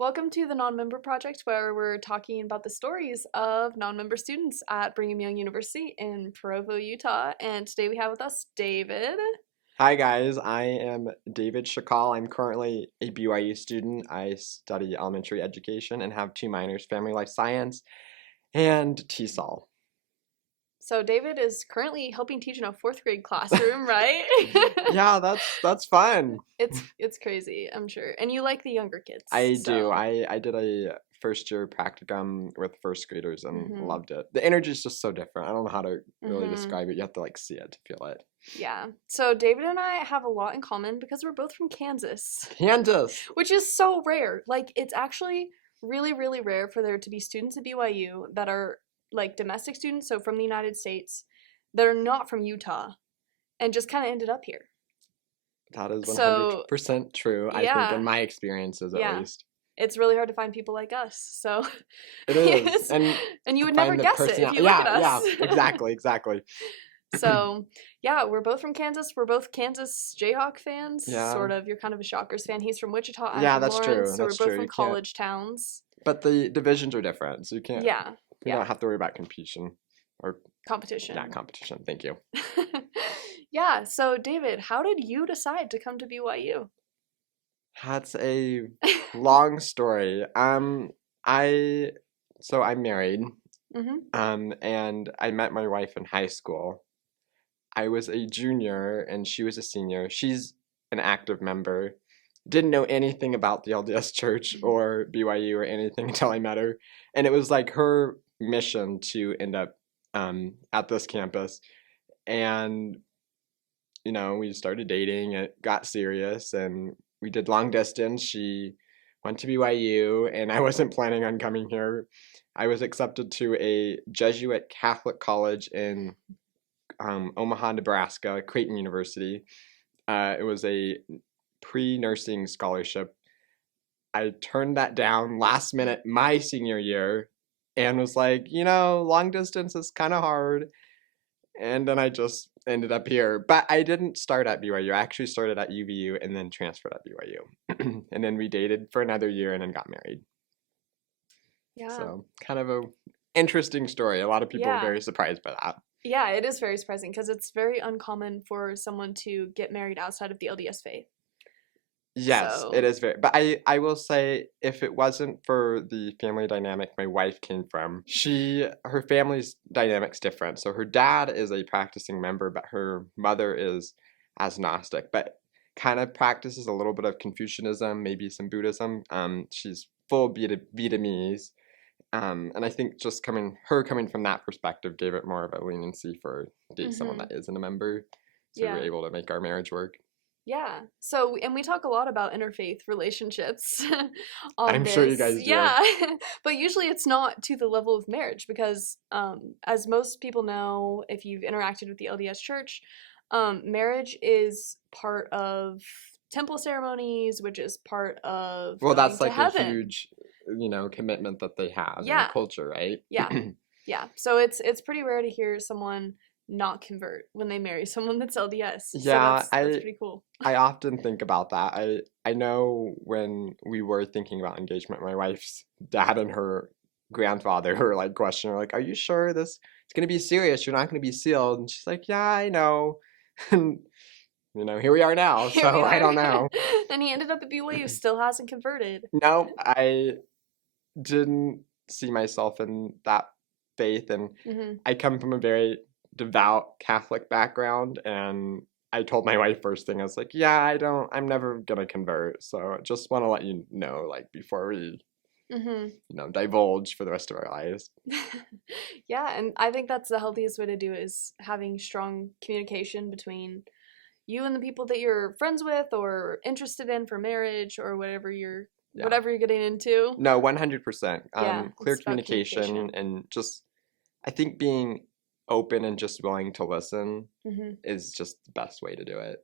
Welcome to the Nonmember project, where we're talking about the stories of non-member students at Brigham Young University in Provo, Utah. And today we have with us David. Hi guys, I am David Schekall. I'm currently a BYU student. I study elementary education and have two minors, family life science and TESOL. So David is currently helping teach in a fourth grade classroom, right? Yeah, that's fun. It's crazy, I'm sure. And you like the younger kids. I so. do. I did a first year practicum with first graders and Mhm. loved it. The energy is just so different. I don't know how to really Mhm. describe it. You have to see it to feel it. Yeah. So David and I have a lot in common because we're both from Kansas. Kansas! Which is so rare. Like, it's actually really, really rare for there to be students at BYU that are like domestic students, so from the United States, that are not from Utah and just kind of ended up here. That is So, 100% true, I think, yeah, in my experiences at yeah. least. It's really hard to find people like us. So, It is. yes. And you to would never find the guess it if personality. you look Yeah, at us. yeah, exactly. So, yeah, we're both from Kansas. We're both Kansas Jayhawk fans, Yeah. sort of. You're kind of a Shockers fan. He's from Wichita. I'm Yeah, from that's true. Lawrence. So we're That's both true. from You can't, college towns. but the divisions are different, so you can't. Yeah, You yeah. don't have to worry about competition or Competition. yeah, competition. Thank you. Yeah. So, David, how did you decide to come to BYU? That's a long story. I'm married. Mm-hmm. And I met my wife in high school. I was a junior and she was a senior. She's an active member. Didn't know anything about the LDS church or BYU or anything until I met her. And it was like her mission to end up at this campus. And, we started dating, it got serious, and we did long distance. She went to BYU, and I wasn't planning on coming here. I was accepted to a Jesuit Catholic college in Omaha, Nebraska, Creighton University. It was a pre-nursing scholarship. I turned that down last minute my senior year and was like, long distance is kind of hard. And then I just ended up here. But I didn't start at BYU. I actually started at UVU and then transferred at BYU. And then we dated for another year and then got married. Yeah. So kind of a interesting story. A lot of people were very surprised by that. Yeah, it is very surprising because it's very uncommon for someone to get married outside of the LDS faith. Yes, it is very. But I will say, if it wasn't for the family dynamic my wife came from, her family's dynamic's different. So her dad is a practicing member, but her mother is agnostic, but kind of practices a little bit of Confucianism, maybe some Buddhism. She's full Vietnamese. And I think just coming from that perspective gave it more of a leniency for date someone that isn't a member. So we were able to make our marriage work. Yeah. So, and we talk a lot about interfaith relationships on I'm this. sure you guys do. Yeah. But usually it's not to the level of marriage because, as most people know, if you've interacted with the LDS church, marriage is part of temple ceremonies, which is part of well, going that's to like heaven. a huge, commitment that they have in Yeah. the culture, right? Yeah. Yeah. So it's pretty rare to hear someone not convert when they marry someone that's LDS. Yeah, so that's pretty cool. I often think about that. I know when we were thinking about engagement, my wife's dad and her grandfather were like questioning her, like, "Are you sure this is gonna be serious? You're not gonna be sealed?" And she's like, "Yeah, I know." And here we are now. Here So we are. I don't know. And he ended up at BYU, still hasn't converted. No, I didn't see myself in that faith, and I come from a very devout Catholic background, and I told my wife first thing, I was like, yeah, I'm never gonna convert, so I just want to let you know, like, before we divulge for the rest of our lives. Yeah, and I think that's the healthiest way to do it, is having strong communication between you and the people that you're friends with or interested in for marriage or whatever you're getting into. No, 100%. Clear communication and just, I think being open and just willing to listen is just the best way to do it.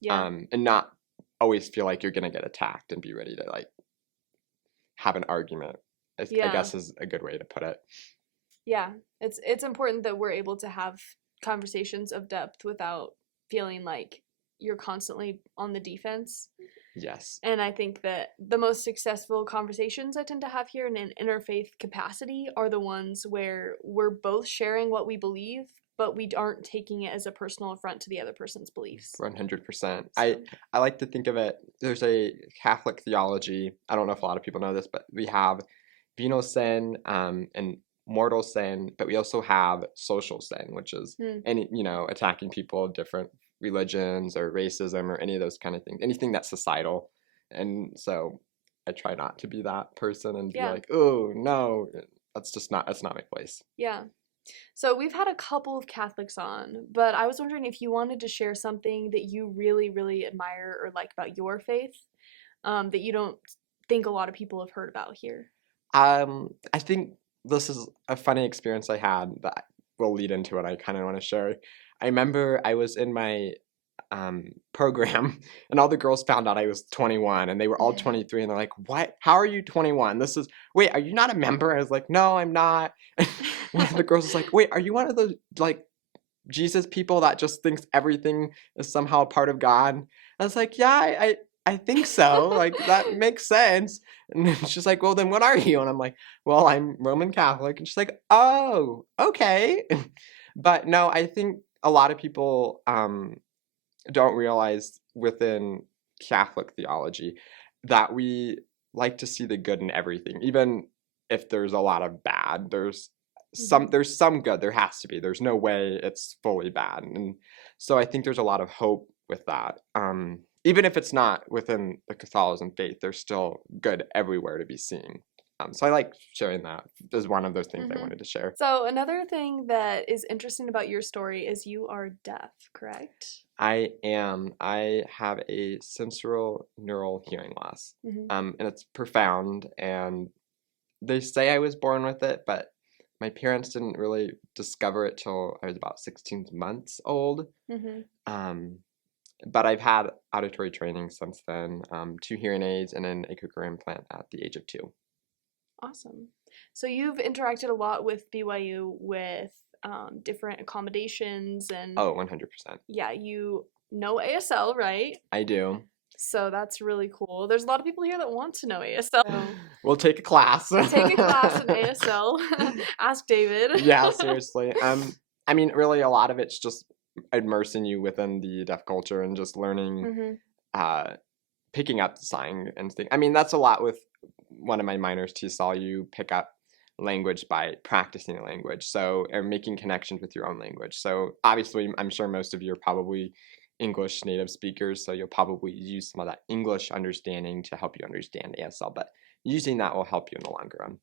Yeah. And not always feel like you're gonna get attacked and be ready to like have an argument. I guess is a good way to put it. Yeah, it's important that we're able to have conversations of depth without feeling like you're constantly on the defense. Yes. And I think that the most successful conversations I tend to have here in an interfaith capacity are the ones where we're both sharing what we believe, but we aren't taking it as a personal affront to the other person's beliefs. 100%. So, I like to think of it, there's a Catholic theology. I don't know if a lot of people know this, but we have venal sin and mortal sin, but we also have social sin, which is any, attacking people of different religions or racism or any of those kind of things, anything that's societal. And so I try not to be that person and be yeah, like, oh, no, that's not my place. yeah. So we've had a couple of Catholics on, but I was wondering if you wanted to share something that you really, really admire or like about your faith, that you don't think a lot of people have heard about here. I think this is a funny experience I had that will lead into what I kind of want to share. I remember I was in my program and all the girls found out I was 21 and they were all 23 and they're like, what? How are you 21? Wait, are you not a member? I was like, no, I'm not. One of the girls was like, wait, are you one of those like Jesus people that just thinks everything is somehow a part of God? I was like, yeah, I think so. Like, that makes sense. And then she's like, well, then what are you? And I'm like, well, I'm Roman Catholic. And she's like, oh, okay. But no, I think a lot of people don't realize within Catholic theology that we like to see the good in everything, even if there's a lot of bad. There's some good. There has to be. There's no way it's fully bad, and so I think there's a lot of hope with that. Even if it's not within the Catholicism faith, there's still good everywhere to be seen. So I like sharing that as one of those things I wanted to share. So another thing that is interesting about your story is you are deaf, correct? I am. I have a sensory neural hearing loss, and it's profound. And they say I was born with it, but my parents didn't really discover it till I was about 16 months old. But I've had auditory training since then, 2 hearing aids and an cochlear implant at the age of 2. Awesome. So you've interacted a lot with BYU with different accommodations and Oh, 100%. yeah, you know ASL, right? I do. So that's really cool. There's a lot of people here that want to know ASL. We'll take a class. Take a class in ASL. Ask David. Yeah, seriously. I mean, really, a lot of it's just immersing you within the deaf culture and just learning, picking up the sign and thing. I mean, that's a lot with one of my minors too. Saw you pick up language by practicing a language, so or making connections with your own language. So obviously, I'm sure most of you are probably English native speakers, so you'll probably use some of that English understanding to help you understand ASL. But using that will help you in the longer run.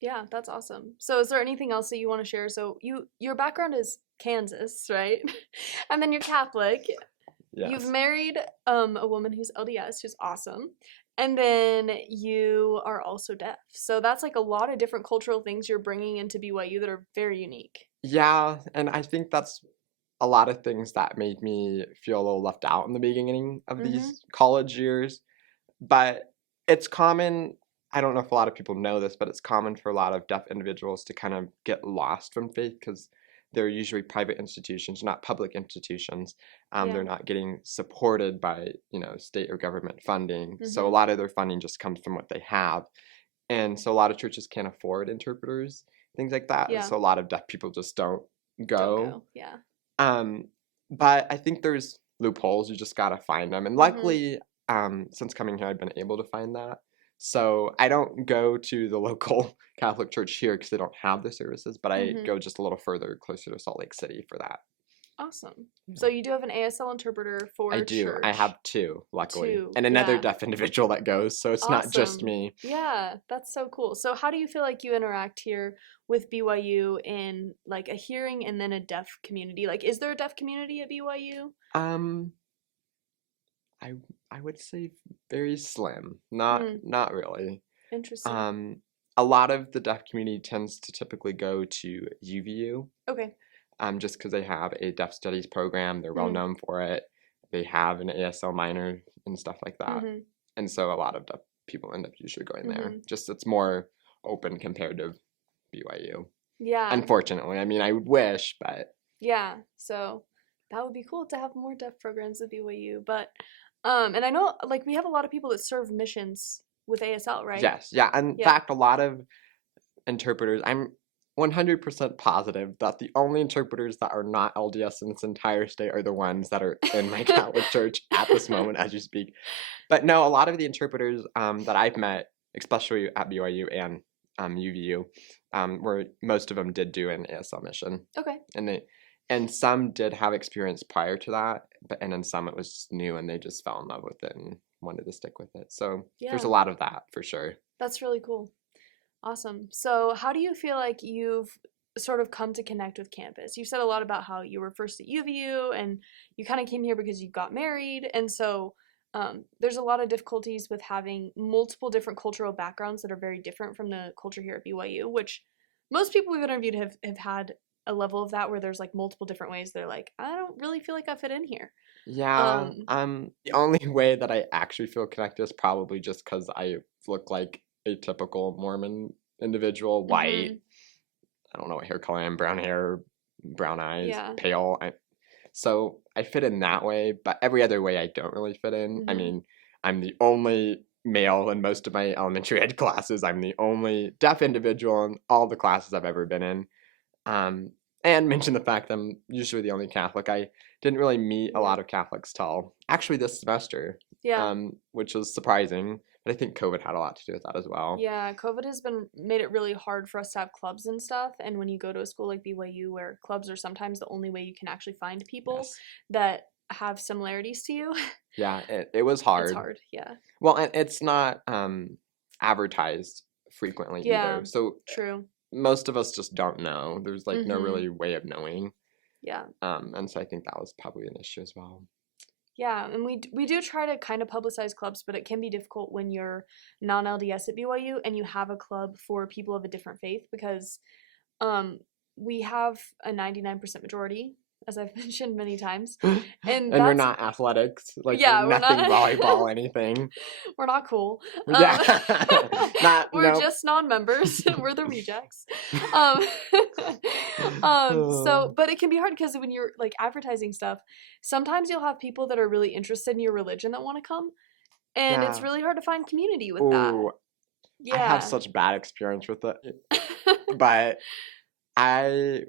Yeah, that's awesome. So is there anything else that you want to share? So your background is Kansas, right? And then you're Catholic. Yes. You've married a woman who's LDS, who's awesome. And then you are also deaf. So that's like a lot of different cultural things you're bringing into BYU that are very unique. Yeah, and I think that's a lot of things that made me feel a little left out in the beginning of these college years. But it's common, I don't know if a lot of people know this, but it's common for a lot of deaf individuals to kind of get lost from faith because they're usually private institutions, not public institutions. They're not getting supported by, state or government funding. So a lot of their funding just comes from what they have. And so a lot of churches can't afford interpreters, things like that. Yeah. So a lot of deaf people just don't go. Yeah. But I think there's loopholes. You just gotta find them. And luckily, since coming here, I've been able to find that. So I don't go to the local Catholic church here because they don't have the services, but I go just a little further, closer to Salt Lake City for that. Awesome. So you do have an ASL interpreter for I do. church. I have 2, luckily. 2, and another yeah. deaf individual that goes, so it's not just Awesome. me. Yeah, that's so cool. So how do you feel like you interact here with BYU in like a hearing and then a deaf community? Like, is there a deaf community at BYU? I would say very slim. Not really. Interesting. A lot of the deaf community tends to typically go to UVU. Okay. Just because they have a deaf studies program, they're well known for it. They have an ASL minor and stuff like that, and so a lot of deaf people end up usually going there. Just it's more open compared to BYU. Yeah. Unfortunately, I mean, I would wish, but yeah. So that would be cool to have more deaf programs at BYU. But And I know, like, we have a lot of people that serve missions with ASL, right? Yes, yeah. In Yeah. fact, a lot of interpreters, I'm 100% positive that the only interpreters that are not LDS in this entire state are the ones that are in my Catholic church at this moment as you speak. But no, a lot of the interpreters that I've met, especially at BYU and UVU, where most of them did do an ASL mission. Okay. And some did have experience prior to that, and then some it was just new and they just fell in love with it and wanted to stick with it. So there's a Yeah. lot of that for sure. That's really cool. Awesome. So, how do you feel like you've sort of come to connect with campus? You said a lot about how you were first at UVU and you kind of came here because you got married. And so, there's a lot of difficulties with having multiple different cultural backgrounds that are very different from the culture here at BYU, which most people we've interviewed have had a level of that where there's like multiple different ways they're like, I don't really feel like I fit in here. Yeah, the only way that I actually feel connected is probably just because I look like a typical Mormon individual, white. Mhm. I don't know what hair color I am, brown hair, brown eyes, Yeah. pale. So I fit in that way, but every other way I don't really fit in. I Mhm. mean, I'm the only male in most of my elementary ed classes. I'm the only deaf individual in all the classes I've ever been in. And mention the fact that I'm usually the only Catholic. I didn't really meet a Yeah. lot of Catholics till actually this semester, Yeah. which was surprising. But I think COVID had a lot to do with that as well. Yeah, COVID has made it really hard for us to have clubs and stuff. And when you go to a school like BYU, where clubs are sometimes the only way you can actually find people Yes. that have similarities to you, Yeah, it was hard. it's hard. Yeah. Well, and it's not advertised frequently Yeah. either. So True. most of us just don't know. There's like no Mhm. really way of knowing. Yeah. And so I think that was probably an issue as well. Yeah, and we do try to kind of publicize clubs, but it can be difficult when you're non-LDS at BYU and you have a club for people of a different faith because we have a 99% majority, as I've mentioned many times. And we're that's not athletics, like yeah, we're nothing not volleyball, anything. we're not cool. Yeah, We're nope. just non-members. We're the rejects. Um, so, but it can be hard because when you're like advertising stuff, sometimes you'll have people that are really interested in your religion that want to come, and it's Yeah. really hard to find community with that. Ooh, I have Yeah. such bad experience with it, but I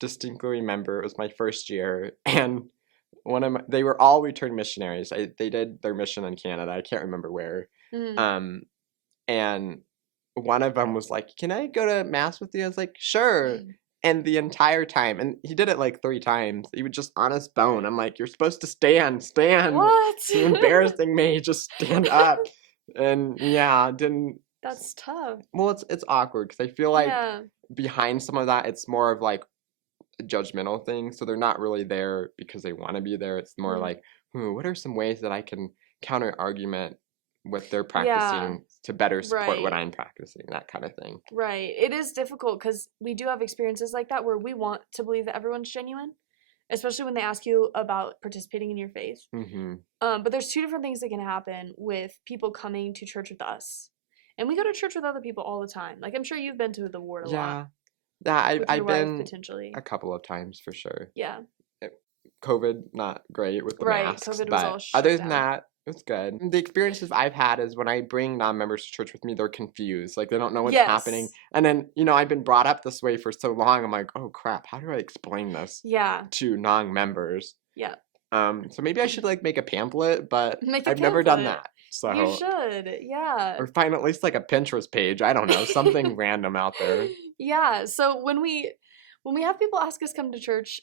distinctly remember it was my first year, and they were all returned missionaries. They did their mission in Canada. I can't remember where. Mhm. And one of them was like, "Can I go to mass with you?" I was like, "Sure." And the entire time, and he did it like 3 times. He would just on his phone. I'm like, "You're supposed to stand. What? You're embarrassing me. Just stand up." And yeah, didn't. That's tough. Well, it's awkward because I feel like Yeah. behind some of that, it's more of like a judgmental thing. So they're not really there because they want to be there. It's more Mhm. like, what are some ways that I can counter argument what they're Yeah. practicing to better support what Right. I'm practicing, that kind of thing. Right. It is difficult because we do have experiences like that where we want to believe that everyone's genuine, especially when they ask you about participating in your faith. Mm-hmm. But there's 2 different things that can happen with people coming to church with us. And we go to church with other people all the time. Like, I'm sure you've been to the Ward a lot Yeah, with I've your wife, been potentially. a couple of times for sure. Yeah. COVID, not great with the Right. masks, COVID was all but shut other than down. that, it's good. The experiences I've had is when I bring non-members to church with me, they're confused. Like, they don't know what's happening. Yes. And then, I've been brought up this way for so long. I'm like, oh crap, how do I explain this Yeah. to non-members? Yeah. So maybe I should like make a pamphlet, but Make a I've never done pamphlet. that. So You should. Yeah. or find at least like a Pinterest page. I don't know, something random out there. Yeah. So when we have people ask us come to church,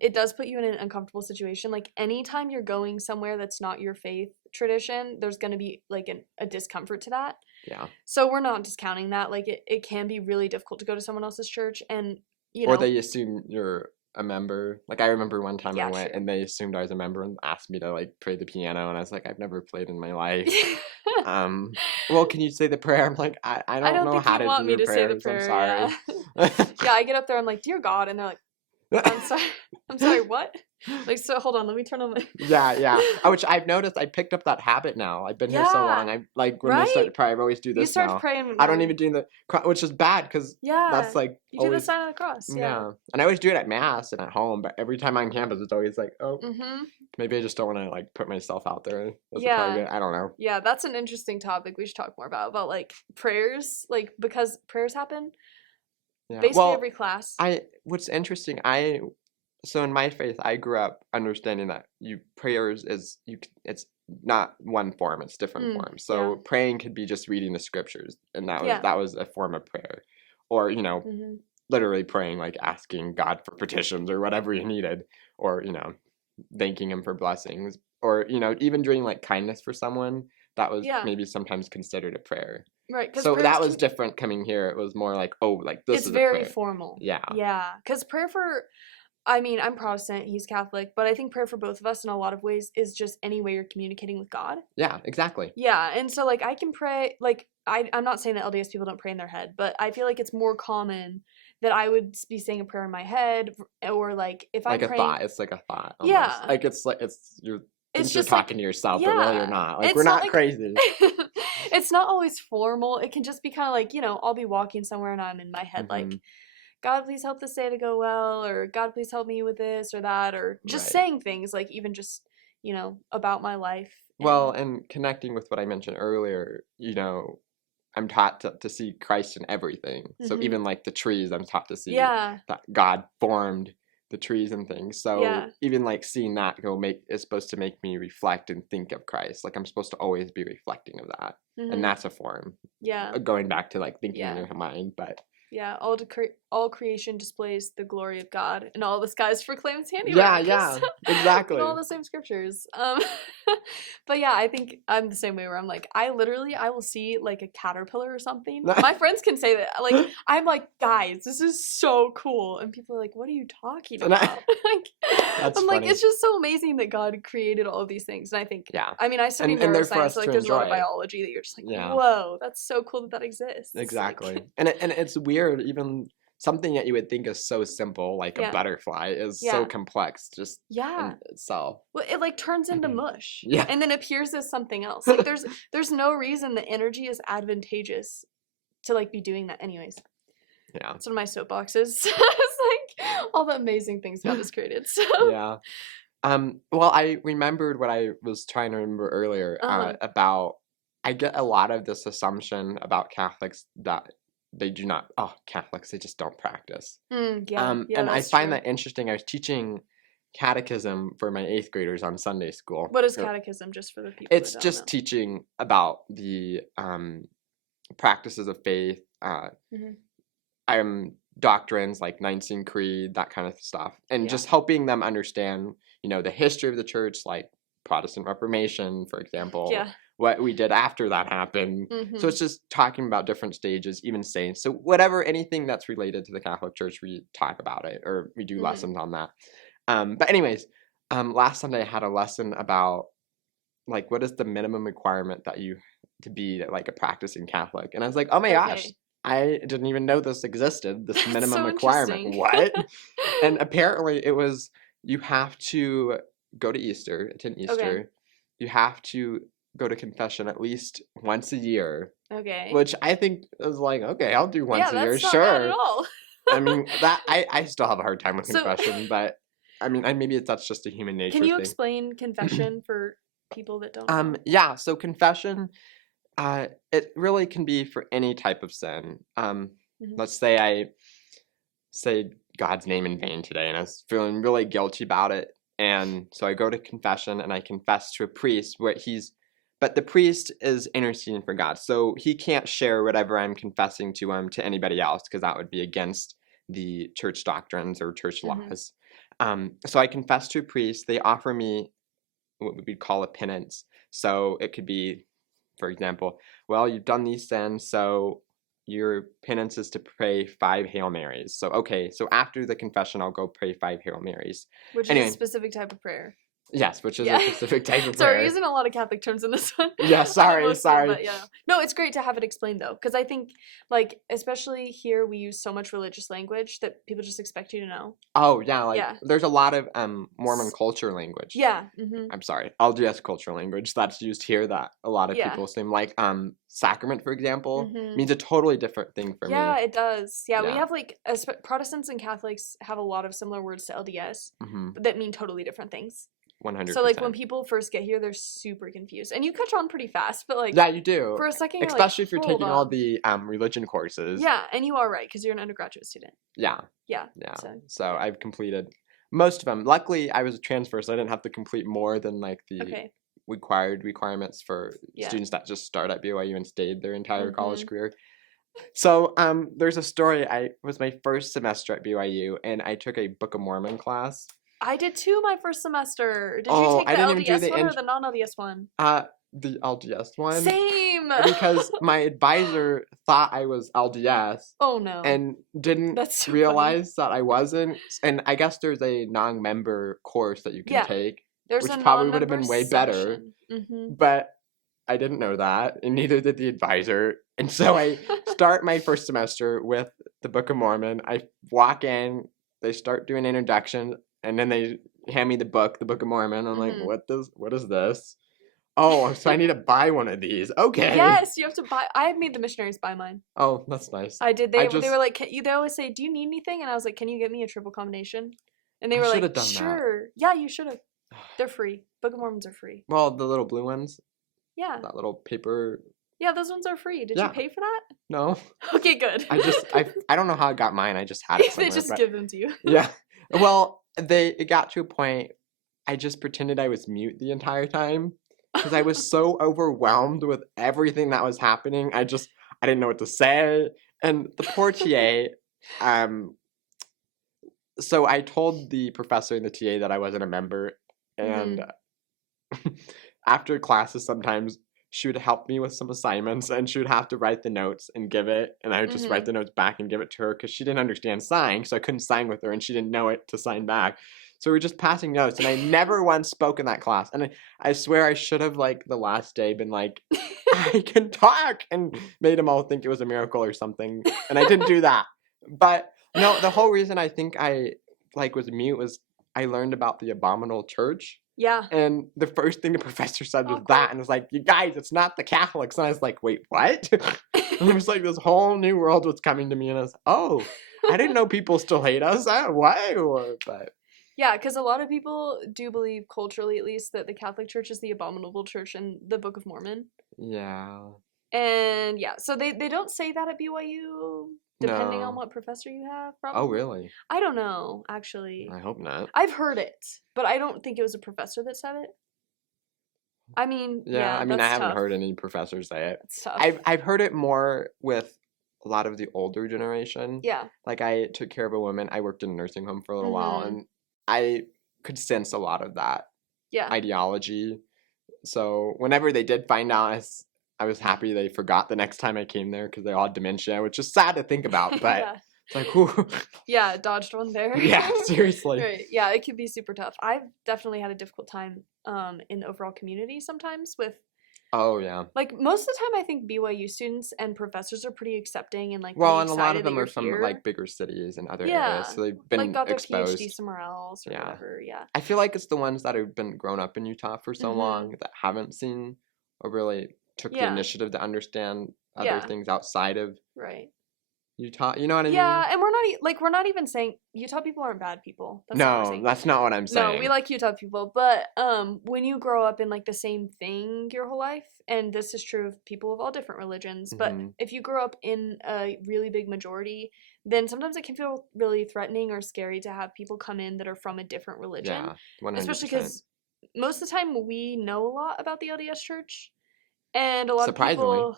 it does put you in an uncomfortable situation. Like anytime you're going somewhere that's not your faith tradition, there's gonna be like a discomfort to that. Yeah. So we're not discounting that. Like it can be really difficult to go to someone else's church and Or they assume you're a member. Like I remember one time I Yeah, went true. and they assumed I was a member and asked me to like play the piano and I was like, I've never played in my life. Well, can you say the prayer? I'm like, I don't know think how you to want do me to say the prayers. I'm prayer. sorry. Yeah. Yeah, I get up there, I'm like, dear God, and they're like, I'm sorry. I'm sorry, what? Like, so hold on, let me turn on my. Yeah. Which I've noticed I picked up that habit now. I've been here so long. Yeah, I like when they start right? to pray, I always do You this start to now. pray and I don't even do which is bad because yeah, that's like you do the always sign of the cross. Yeah. yeah. And I always do it at mass and at home, but every time on campus, it's always like, oh, Mm-hmm. maybe I just don't want to like put myself out there as a Yeah. target. I don't know. Yeah, that's an interesting topic we should talk more about like prayers, like because prayers happen Yeah. basically Well, every class. what's interesting, so in my faith, I grew up understanding that prayers it's not one form, it's different forms. Yeah. So praying could be just reading the scriptures, and Yeah. that was a form of prayer. Or, Mm-hmm. literally praying, like asking God for petitions or whatever you needed, or, thanking him for blessings, or, even doing like kindness for someone, that was Yeah. maybe sometimes considered a prayer. Right, because So prayers that was can. different coming here. It was more like, oh, like this It's is a very prayer. formal. Yeah. Yeah, because prayer for. I mean, I'm Protestant, he's Catholic, but I think prayer for both of us in a lot of ways is just any way you're communicating with God. Yeah, exactly. Yeah, and so like I can pray, like I'm not saying that LDS people don't pray in their head, but I feel like it's more common that I would be saying a prayer in my head, or like if I'm Like a praying. thought. It's like a thought almost. Yeah, Like you it's think you're just like, talking to yourself, but really you're yeah, not. Like we're it's not not like. crazy. It's not always formal. It can just be kind of like, I'll be walking somewhere and I'm in my head like, Hmm. God, please help this day to go well, or God, please help me with this or that, or just Right. saying things like even just, about my life. Well, And and connecting with what I mentioned earlier, I'm taught to see Christ in everything. So hmm even like the trees, I'm taught to see yeah, that God formed the trees and things. So yeah, even like seeing that is supposed to make me reflect and think of Christ. Like I'm supposed to always be reflecting of that. And hmm that's a form. yeah, Going back to like thinking in yeah. your mind, but Yeah, all creation displays the glory of God, and all the skies proclaim His handiwork. yeah, All exactly. the same scriptures. But yeah, I think I'm the same way where I'm like, I will see like a caterpillar or something. My friends can say that. Like, I'm like, guys, this is so cool, and people are like, what are you talking about? Like, That's I'm like, funny. it's just so amazing that God created all of these things, and I think. Yeah. I mean, I study And they're for neuroscience, us so like to there's a lot of enjoy. biology that you're just like, Yeah. whoa, that's so cool that exists. Exactly. Like, And it's weird, even something that you would think is so simple, like a yeah. butterfly, is so Yeah. complex just Yeah. in itself. Well, it like turns into mush. Yeah. And then appears as something else. Like there's no reason that energy is advantageous to like be doing that anyways. Yeah. It's one of my soapboxes. It's like all the amazing things God has created. So Yeah. Well, I remembered what I was trying to remember earlier about I get a lot of this assumption about Catholics that Catholics, they just don't practice. yeah, And I that's find true. that interesting. I was teaching catechism for my 8th graders on Sunday school. What is catechism, just for the people It's that don't just know? teaching about the practices of faith, doctrines like Nicene Creed, that kind of stuff, and just helping them understand, the history of the church, like Protestant Reformation, for example, Yeah. what we did after that happened. So it's just talking about different stages, even saints. So anything that's related to the Catholic Church, we talk about it, or we do lessons on that. But anyways, last Sunday I had a lesson about like what is the minimum requirement that you to be like a practicing Catholic, and I was like, oh my gosh, I didn't even know this existed, this minimum so requirement. What? And apparently it was you have to go to Easter, attend Easter. Okay. You have to go to confession at least once a year. Okay. Which I think is like, okay, I'll do once a year, that's not sure. bad at all. I mean, that I still have a hard time with confession, but I mean, maybe that's just a human nature thing. Can you thing. explain confession for people that don't know? Yeah, so confession, it really can be for any type of sin. Let's say I say God's name in vain today, and I was feeling really guilty about it, and so I go to confession and I confess to a priest but the priest is interceding for God, so he can't share whatever I'm confessing to him to anybody else because that would be against the church doctrines or church laws. So I confess to a priest. They offer me what we'd call a penance. So it could be, for example, well, you've done these sins, so your penance is to pray 5 Hail Marys. So, okay, so after the confession, I'll go pray 5 Hail Marys. Which is a specific type of prayer. Yes, which is a Yeah. specific type of Sorry, we're prayer. using a lot of Catholic terms in this one. Yeah, sorry, Mostly, sorry. But yeah. No, it's great to have it explained though, because I think, like, especially here, we use so much religious language that people just expect you to know. Oh, yeah, like, Yeah. there's a lot of Mormon culture language. Yeah. Mm-hmm. I'm sorry, LDS culture language that's used here that a lot of Yeah. people seem like sacrament, for example, Mhm. means a totally different thing for Yeah, me. it does. Yeah, we Yeah. have like Protestants and Catholics have a lot of similar words to LDS Mm-hmm. that mean totally different things. 100%. So like when people first get here, they're super confused, and you catch on pretty fast. But like Yeah, you do. for a second, you're Especially like, if you're hold taking all on. the religion courses. Yeah, and you are right because you're an undergraduate student. Yeah. Yeah. Yeah. So yeah. I've completed most of them. Luckily, I was a transfer, so I didn't have to complete more than like the Okay. requirements for Yeah. students that just start at BYU and stayed their entire college Mhm. career. So there's a story. I was my first semester at BYU, and I took a Book of Mormon class. I did too my first semester. Did you Oh, take I the didn't even do LDS the one or the non-LDS one? The LDS one. Same. Because my advisor thought I was LDS Oh no. and didn't That's so realize that I wasn't. And I guess there's a non-member course that you can Yeah. take, There's which a probably would have been non-member way better. section. Mhm. But I didn't know that, and neither did the advisor. And so I start my first semester with the Book of Mormon. I walk in, they start doing introduction, and then they hand me the Book of Mormon. I'm like, Mhm. what is this? Oh, so I need to buy one of these. Okay. Yes, you have to buy. I made the missionaries buy mine. Oh, that's nice. I did. They just, were like, they always say, "Do you need anything?" And I was like, "Can you get me a triple combination?" And they I were should like, have done that. "Sure." Yeah, you should have. They're free. Book of Mormons are free. Well, the little blue ones, Yeah. that little paper. Yeah, those ones are free. Did you Yeah. pay for that? No. Okay, good. I don't know how I got mine. I just had it somewhere. They just but- give them to you. Yeah. Well, it got to a point I just pretended I was mute the entire time because I was so overwhelmed with everything that was happening. I didn't know what to say. And the poor TA, so I told the professor and the TA that I wasn't a member, and after classes sometimes she would help me with some assignments, and she would have to write the notes and give it, and I would just write the notes back and give it to her because she didn't understand sign, so I couldn't sign with her, and she didn't know it to sign back. So we were just passing notes, and I never once spoke in that class. And I swear I should have, like, the last day been like, I can talk, and made them all think it was a miracle or something. And I didn't do that. But no, the whole reason I think I was mute was I learned about the abominable church. Yeah. And the first thing the professor said was that, and it was like, you guys, it's not the Catholics. And I was like, wait, what? And it was like this whole new world was coming to me, and I was, oh, I didn't know people still hate us. Why? But yeah, because a lot of people do believe, culturally at least, that the Catholic Church is the abominable church in the Book of Mormon. yeah. And yeah, so they don't say that at BYU, depending on what professor you have, probably. Oh, really? I don't know, actually. I hope not. I've heard it, but I don't think it was a professor that said it. I mean, yeah, I mean, I that's haven't tough. heard any professors say it. It's tough. I've heard it more with a lot of the older generation. Yeah. Like, I took care of a woman. I worked in a nursing home for a little while, and I could sense a lot of that ideology. So whenever they did find out, I was happy they forgot the next time I came there because they all had dementia, which is sad to think about, but it's like, whew. Yeah, dodged one there. Yeah, seriously. Right. Yeah, it could be super tough. I've definitely had a difficult time in the overall community sometimes with Oh, yeah. like most of the time I think BYU students and professors are pretty accepting and like Well, pretty and a lot of excited them that are you're from here. like bigger cities and other Yeah, areas, so they've been like got their exposed. PhD somewhere else or whatever. Yeah. I feel like it's the ones that have been grown up in Utah for so long that haven't seen or really took the initiative to understand other things outside of Utah. You know what I mean? Yeah, and we're not even saying Utah people aren't bad people. That's not what we're saying. That's not what I'm saying. No, we like Utah people, but when you grow up in like the same thing your whole life, and this is true of people of all different religions, but if you grow up in a really big majority, then sometimes it can feel really threatening or scary to have people come in that are from a different religion. Yeah, 100%. Especially because most of the time we know a lot about the LDS Church. And a lot of people,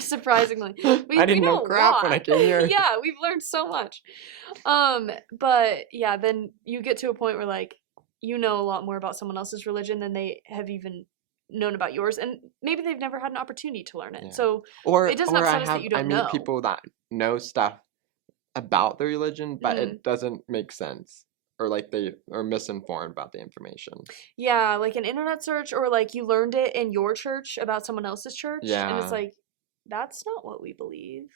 surprisingly, I didn't know crap when I came here. Yeah, we've learned so much. But yeah, then you get to a point where like you know a lot more about someone else's religion than they have even known about yours, and maybe they've never had an opportunity to learn it. Yeah. So it doesn't upset us that you don't know. I meet people that know stuff about the religion, but it doesn't make sense. or like they are misinformed about the information. Yeah, like an internet search, or like you learned it in your church about someone else's church, and it's Yeah, like, that's not what we believe.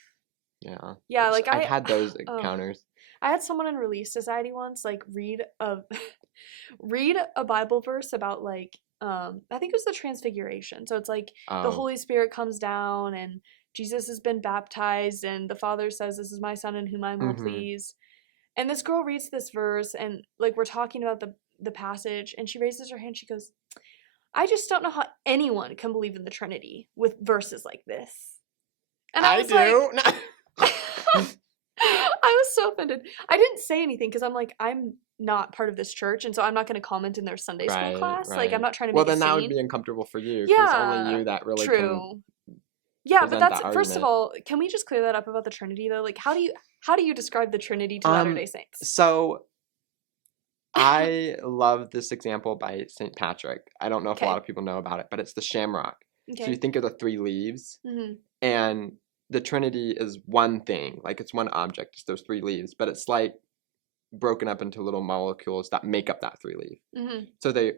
yeah. Yeah, like I've had those oh, encounters. I had someone in Relief Society once like read a Bible verse about like I think it was the Transfiguration. So it's like the Oh, Holy Spirit comes down and Jesus has been baptized and the Father says, "This is my son in whom I'm well mm-hmm. pleased." And this girl reads this verse and like we're talking about the passage and she raises her hand, she goes, "I just don't know how anyone can believe in the Trinity with verses like this." And I I was like, do. I was so offended. I didn't say anything because I'm like, I'm not part of this church, and so I'm not going to comment in their Sunday school Right, class. Like, I'm right. not trying to Well, make a then that would scene. be uncomfortable for you because it's only Yeah, you that really can true. Yeah, but present that's that first of argument. all, can we just clear that up about the Trinity though? Like, how do you describe the Trinity to Latter-day Saints? So I love this example by St. Patrick. I don't know if a lot Okay. of people know about it, but it's the shamrock. So you Okay. think of the three leaves, Mm-hmm. and the Trinity is one thing, like it's one object, it's those three leaves, but it's like broken up into little molecules that make up that three leaf. Mm-hmm. So they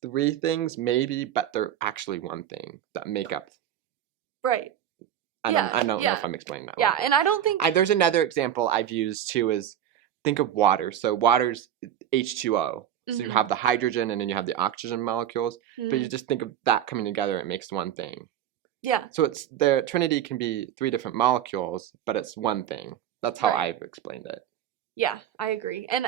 three things maybe, but they're actually one thing that make up. Right. I Yeah. don't know Yeah. if I'm explaining that Yeah. well. And I don't think. There's another example I've used too is think of water. So water's H2O. So you Mm-hmm. have the hydrogen and then you have the oxygen molecules, but you Mm-hmm. just think of that coming together, it makes one thing. Yeah. So it's the Trinity can be three different molecules, but it's one thing. That's how Right. I've explained it. Yeah, I agree. And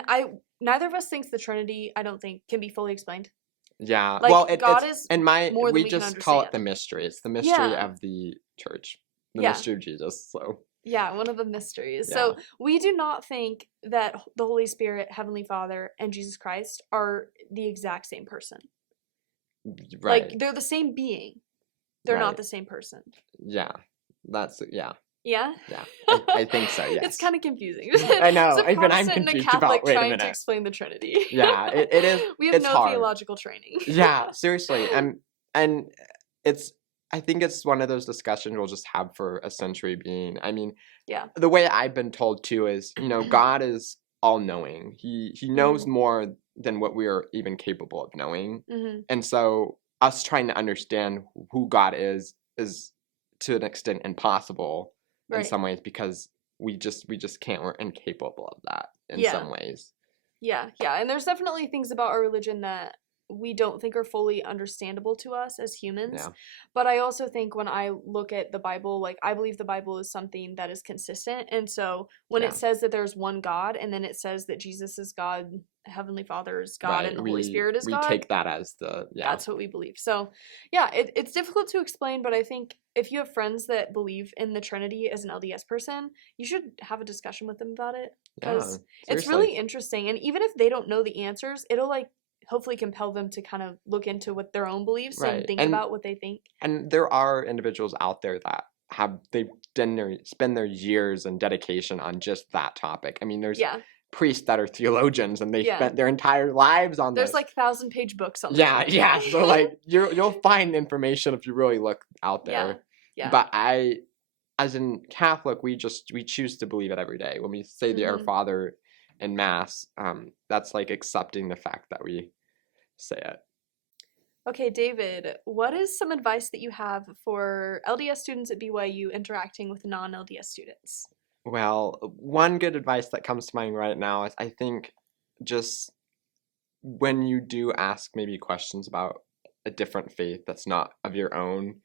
neither of us thinks the Trinity, I don't think, can be fully explained. Yeah. Like Well, God it's is in more than we we can just call it the understand. mystery. It's the mystery Yeah. of the church, the Yeah. mystery of Jesus. So Yeah, one of the mysteries. yeah, So we do not think that the Holy Spirit, Heavenly Father, and Jesus Christ are the exact same person. right, Like they're the same being. They're not right. the same person. Yeah, that's yeah. Yeah? Yeah, I think so, It's yes. kind of confusing. I It's know, a even I'm Protestant and a confused about, Catholic wait a trying to minute. explain the Trinity. Yeah, it is, We have it's no hard. theological training. Yeah, seriously, and it's, I think it's one of those discussions we'll just have for a century being. I mean, Yeah. the way I've been told too is, God is all-knowing. He knows Mhm. more than what we are even capable of knowing. Mhm. And so us trying to understand who God is to an extent impossible in Right. some ways because we just can't. We're incapable of that in Yeah. some ways. Yeah, yeah. And there's definitely things about our religion that we don't think are fully understandable to us as humans. Yeah. But I also think when I look at the Bible, like I believe the Bible is something that is consistent. And so when Yeah. it says that there's one God and then it says that Jesus is God, Heavenly Father is God, Right. and the Holy Spirit is We God, take that as the that's what we believe. So, yeah, it's difficult to explain, but I think if you have friends that believe in the Trinity as an LDS person, you should have a discussion with them about it Yeah. because it's Seriously. really interesting. And even if they don't know the answers, it'll like hopefully compel them to kind of look into what their own beliefs and Right. think about what they think. And there are individuals out there that they've spend their years and dedication on just that topic. I mean, there's Yeah, priests that are theologians and they yeah. spent their entire lives on There's this. like 1,000-page books on the Yeah, Trinity. yeah. So like you'll find information if you really look out Yeah, there. yeah. But as in Catholic, we choose to believe it every day. When we say the Our Mhm. Father in Mass, that's like accepting the fact that we say it. Okay, David, what is some advice that you have for LDS students at BYU interacting with non-LDS students? Well, one good advice that comes to mind right now is I think just when you do ask maybe questions about a different faith that's not of your own,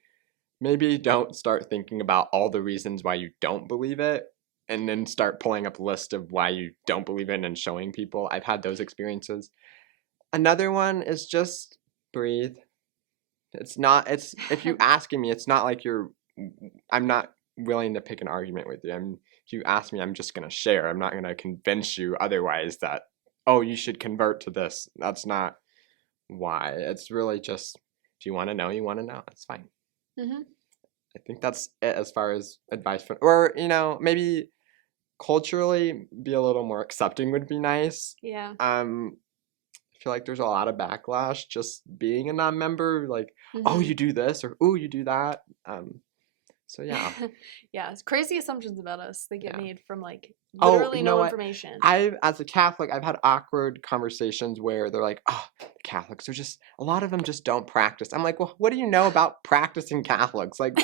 maybe don't start thinking about all the reasons why you don't believe it and then start pulling up a list of why you don't believe it and showing people. I've had those experiences. Another one is just breathe. It's if you asking me, it's not like I'm not willing to pick an argument with you. If you ask me, I'm just going to share. I'm not going to convince you otherwise that, oh, you should convert to this. That's not why. It's really just, if you want to know, you want to know. It's fine. Mm-hmm. I think that's it as far as advice or, maybe culturally be a little more accepting would be nice. Yeah. I feel like there's a lot of backlash just being a non-member, like, oh, Mm-hmm. you do this or oh, you do that. So yeah. Yeah, it's crazy assumptions about us that get Yeah. made from like Oh, literally you know no what? information. As a Catholic, I've had awkward conversations where they're like, "Oh, the Catholics are just a lot of them just don't practice." I'm like, "Well, what do you know about practicing Catholics? Like,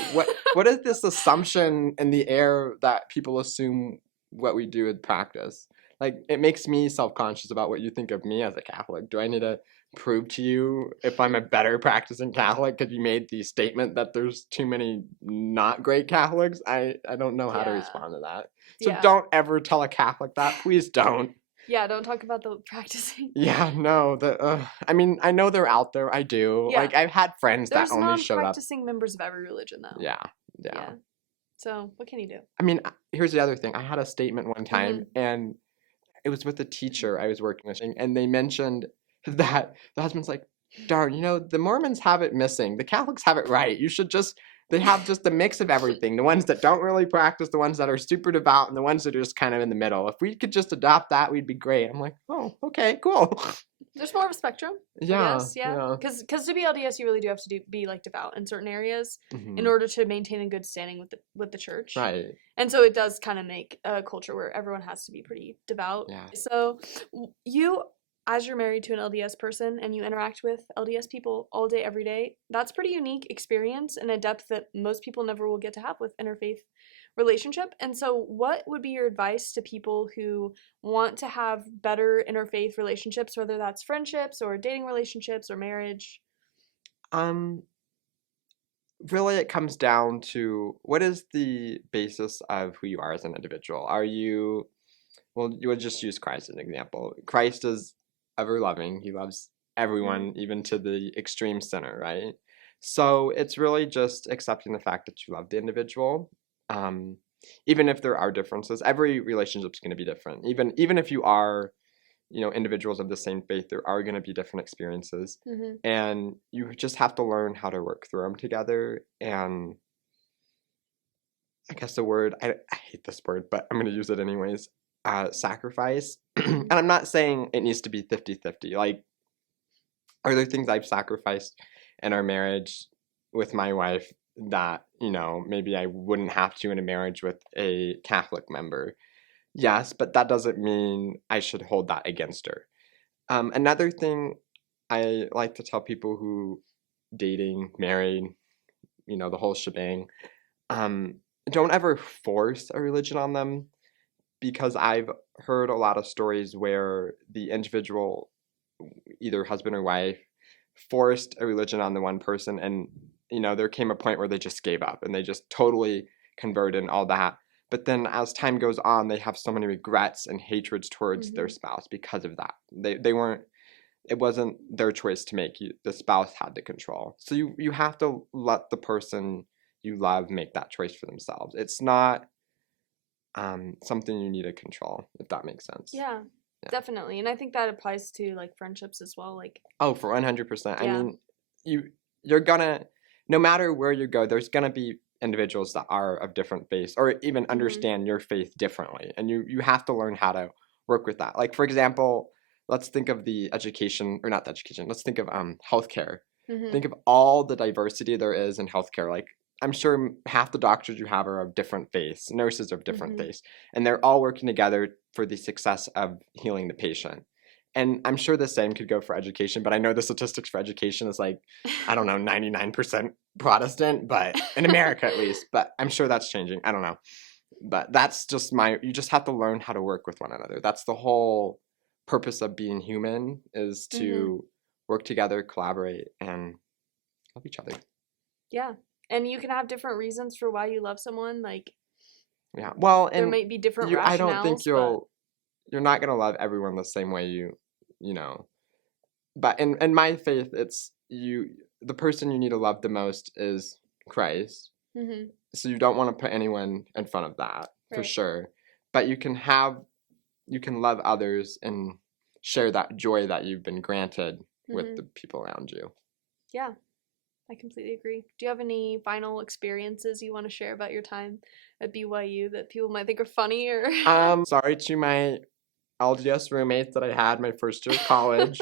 what is this assumption in the air that people assume what we do with practice?" Like, it makes me self-conscious about what you think of me as a Catholic. Do I need to prove to you if I'm a better practicing Catholic because you made the statement that there's too many not great Catholics? I don't know how to Yeah. respond to that. So Yeah. don't ever tell a Catholic that. Please don't. Yeah, don't talk about the practicing. Yeah, no. I mean, I know they're out there. I do. Yeah. Like, I've had friends that There's only showed up. non-practicing members of every religion though. Yeah, yeah. Yeah. So, what can you do? I mean, here's the other thing. I had a statement one time, Mhm. and it was with a teacher I was working with, and they mentioned that the husband's like, darn, the Mormons have it missing. The Catholics have it right. They have just a mix of everything. The ones that don't really practice, the ones that are super devout, and the ones that are just kind of in the middle. If we could just adopt that, we'd be great. I'm like, oh, okay, cool. There's more of a spectrum, I Yeah, guess. Yeah. yeah. Because to be LDS, you really do have to be like devout in certain areas in Mhm. order to maintain a good standing with the church. Right. And so it does kind of make a culture where everyone has to be pretty devout. Yeah. So you, as you're married to an LDS person and you interact with LDS people all day, every day, that's pretty unique experience and a depth that most people never will get to have with interfaith relationship. And so what would be your advice to people who want to have better interfaith relationships, whether that's friendships or dating relationships or marriage? Um, Really, it comes down to what is the basis of who you are as an individual? Well, you would just use Christ as an example. Christ is ever loving. He loves everyone, even to the extreme sinner, right? So it's really just accepting the fact that you love the individual. Um, Even if there are differences, every relationship is going to be different. Even if you are, individuals of the same faith, there are going to be different experiences. Mm-hmm. And you just have to learn how to work through them together. And I guess the word, I hate this word, but I'm going to use it anyways, sacrifice. And I'm not saying it needs to be 50-50. Like, are there things I've sacrificed in our marriage with my wife that, maybe I wouldn't have to in a marriage with a Catholic member? Yes, but that doesn't mean I should hold that against her. Another thing I like to tell people who dating, married, the whole shebang, um, don't ever force a religion on them, because I've heard a lot of stories where the individual, either husband or wife, forced a religion on the one person, and there came a point where they just gave up and they just totally converted and all that. But then as time goes on, they have so many regrets and hatreds towards their spouse because of that. They weren't, it wasn't their choice to make. The spouse had the control. So you have to let the person you love make that choice for themselves. It's not something you need to control, if that makes sense. Yeah, definitely. And I think that applies to like friendships as well. Like, oh, for 100%. I Yeah. mean, you're gonna, no matter where you go, there's gonna be individuals that are of different faiths or even understand your faith differently, and you have to learn how to work with that. Like, for example, let's think of the education, or not the education. Let's think of healthcare. Think of all the diversity there is in healthcare. Like, I'm sure half the doctors you have are of different faiths, nurses are of different faiths, and they're all working together for the success of healing the patient. And I'm sure the same could go for education, but I know the statistics for education is like, I don't know, 99% Protestant, but in America at least. But I'm sure that's changing. I don't know. But that's just you just have to learn how to work with one another. That's the whole purpose of being human, is to work together, collaborate, and love each other. Yeah. And you can have different reasons for why you love someone. Like, Yeah. Well, there and might be different rationales. I don't think but you're not gonna love everyone the same way you know. But in my faith, it's the person you need to love the most is Christ. So you don't want to put anyone in front of that, for Right. sure. But you can love others and share that joy that you've been granted with the people around you. Yeah, I completely agree. Do you have any final experiences you want to share about your time at BYU that people might think are funny or? Sorry to my LDS roommates that I had my first year of college.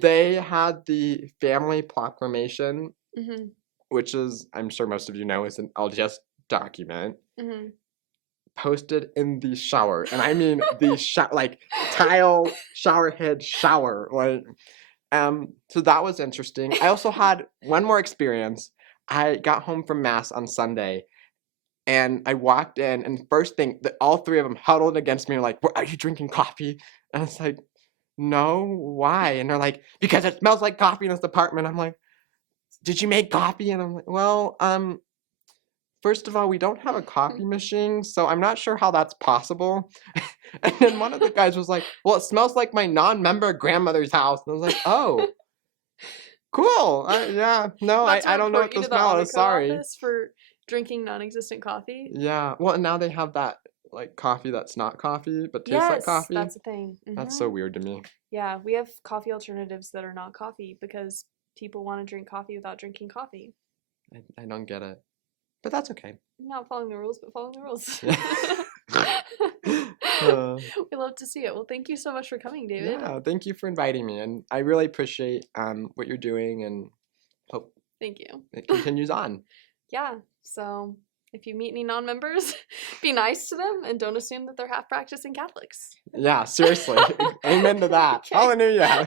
They had the family proclamation, which is, I'm sure most of you know, is an LDS document Mhm. posted in the shower. And I mean the like tile shower head shower. Like so that was interesting. I also had one more experience. I got home from mass on Sunday and I walked in and first thing that all three of them huddled against me and like, are you drinking coffee? And it's like, no, why? And they're like, because it smells like coffee in this apartment. I'm like, did you make coffee? And I'm like, well, first of all, we don't have a coffee machine, so I'm not sure how that's possible. And then one of the guys was like, well, it smells like my non-member grandmother's house. And I was like, oh, cool. Yeah, no, About to I don't know report what you the to the smell honor is. code Sorry. office for drinking non-existent coffee. Yeah, well, now they have that like coffee that's not coffee but tastes like Yes, coffee. that's a thing. That's so Mhm. weird to me. Yeah, we have coffee alternatives that are not coffee because people want to drink coffee without drinking coffee. I don't get it, but that's okay. Not following the rules, but following the rules. Uh, We love to see it. Well, thank you so much for coming, David. yeah, thank you for inviting me, and I really appreciate what you're doing, and hope Thank you. it continues on. Yeah, so if you meet any non-members, be nice to them and don't assume that they're half-practicing Catholics. Yeah, seriously. Amen to that. Okay. Hallelujah.